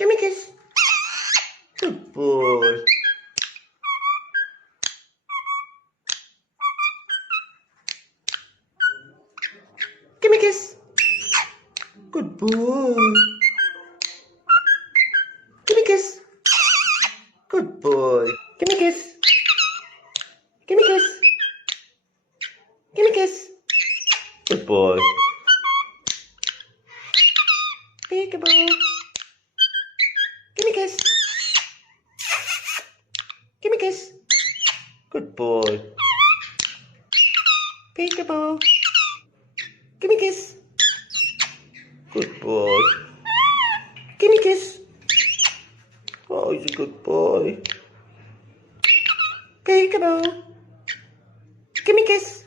Give me a kiss. Good boy. Give me a kiss. Good boy. Give me a kiss. Good boy. Give me a kiss. Give me a kiss. Give me a kiss. Good boy. Peekaboo. Give me a kiss. Give me a kiss. Good boy. Peekaboo. Give me a kiss. Good boy. Give me a kiss. Oh, he's a good boy. Peekaboo. Give me a kiss.